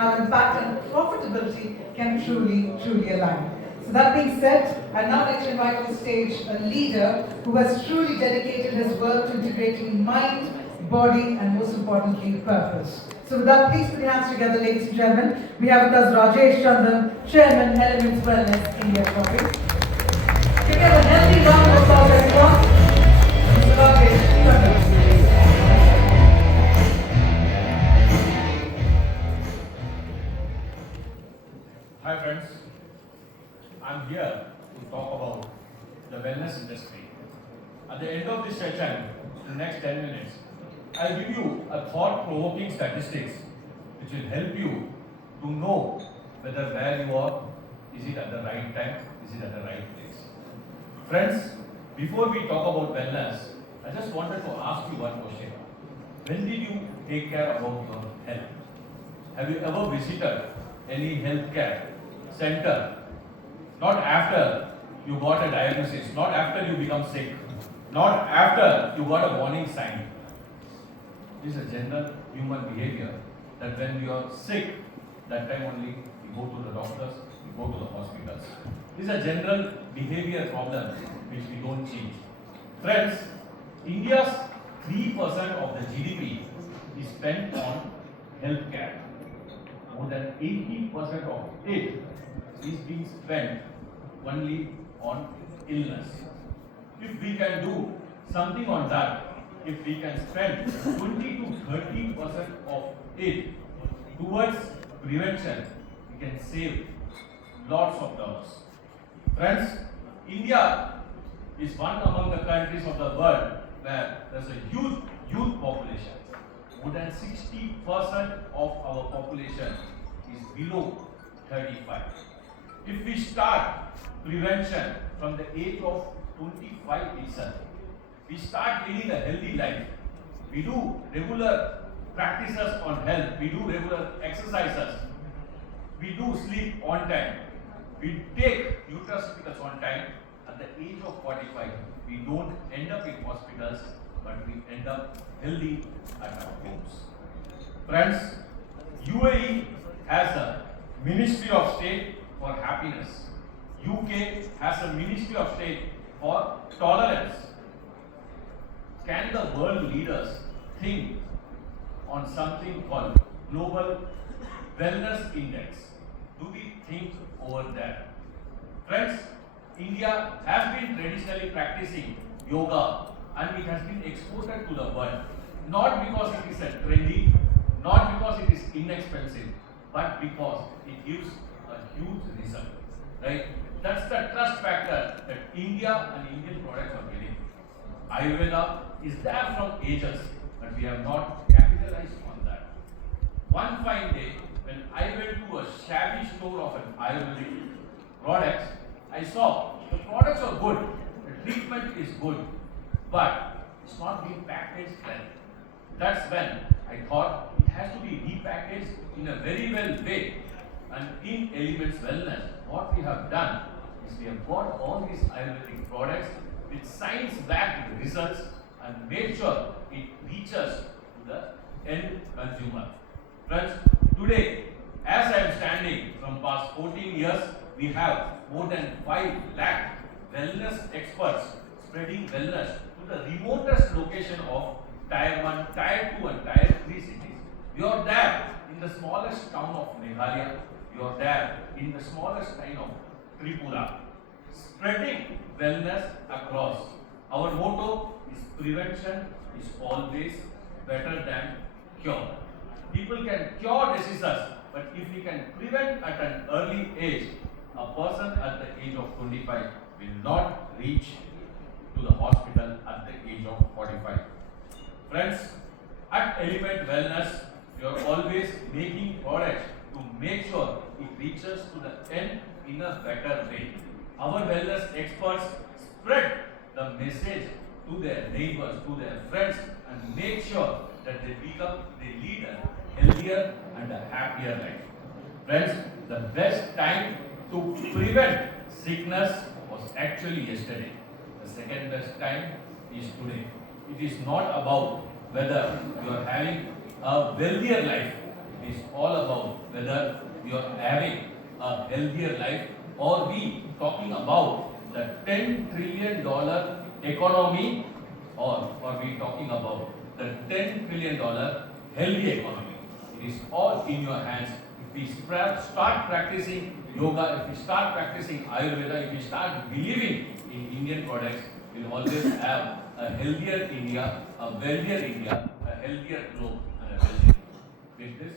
how impact and profitability can truly align. So that being said, I'd now like to invite to the stage a leader who has truly dedicated his work to integrating mind, body, and most importantly, purpose. So with that, please put your hands together, ladies and gentlemen. We have with us Rajesh Chandan, Chairman, Elements Wellness, India Coffee. Give him a healthy round of applause, everyone. Mr. Rajesh Chandan. Hi friends, I'm here to talk about the wellness industry. At the end of this session, in the next 10 minutes, I'll give you a thought-provoking statistics which will help you to know whether where you are, is it at the right time, is it at the right place. Friends, before we talk about wellness, I just wanted to ask you one question. When did you take care about your health? Have you ever visited any healthcare center? Not after you got a diagnosis, not after you become sick, not after you got a warning sign. This is a general human behavior that when you are sick, that time only we go to the doctors, we go to the hospitals. This is a general behavior problem which we don't change. Friends, India's 3% of the GDP is spent on healthcare. More than 80% of it is being spent only on illness. If we can do something on that, if we can spend 20 to 30% of it towards prevention, we can save lots of dollars. Friends, India is one among the countries of the world where there's a huge youth population. More than 60% of our population is below 35. If we start prevention from the age of 25 itself, we start leading a healthy life. We do regular practices on health. We do regular exercises. We do sleep on time. We take nutraceuticals on time. At the age of 45, we don't end up in hospitals, but we end up healthy at our homes. Friends, UAE has a Ministry of State for Happiness. UK has a Ministry of State for Tolerance. Can the world leaders think on something called Global Wellness Index? Do we think over there? Friends, India has been traditionally practicing yoga and it has been exported to the world. Not because it is a trendy, not because it is inexpensive, but because it gives a huge result. Right? That's the trust factor that India and Indian products are getting. Ayurveda is there from ages, but we have not capitalized on that. One fine day, when I went to a shabby store of an Ayurvedic products, I saw the products are good, the treatment is good, but it's not being packaged well. That's when I thought it has to be repackaged in a very well way. And in Elements Wellness, what we have done is we have got all these Ayurvedic products with science-backed results and made sure it reaches to the end consumer. Friends, today, as I am standing from past 14 years, we have more than 5 lakh wellness experts spreading wellness to the remotest location of Tier 1, Tier 2 and Tier 3 cities. We are there in the smallest town of Meghalaya. You are there in the smallest town of Tripura, spreading wellness across. Our motto is prevention is always better than cure. People can cure diseases, but if we can prevent at an early age, a person at the age of 25 will not reach to the hospital at the age of 45. Friends, at Element Wellness, we are always making products to make sure it reaches to the end in a better way. Our wellness experts spread the message to their neighbors, to their friends, and make sure that they lead a healthier and a happier life. Friends, the best time to prevent sickness was actually yesterday. The second best time is today. It is not about whether you are having a wealthier life. It is all about whether you're having a healthier life, or we talking about the $10 trillion economy, or we talking about the $10 trillion healthy economy. It is all in your hands. If we start practicing yoga, if we start practicing Ayurveda, if we start believing in Indian products, we'll always have a healthier India, a wealthier India, a healthier globe, and a wealthier globe. With this,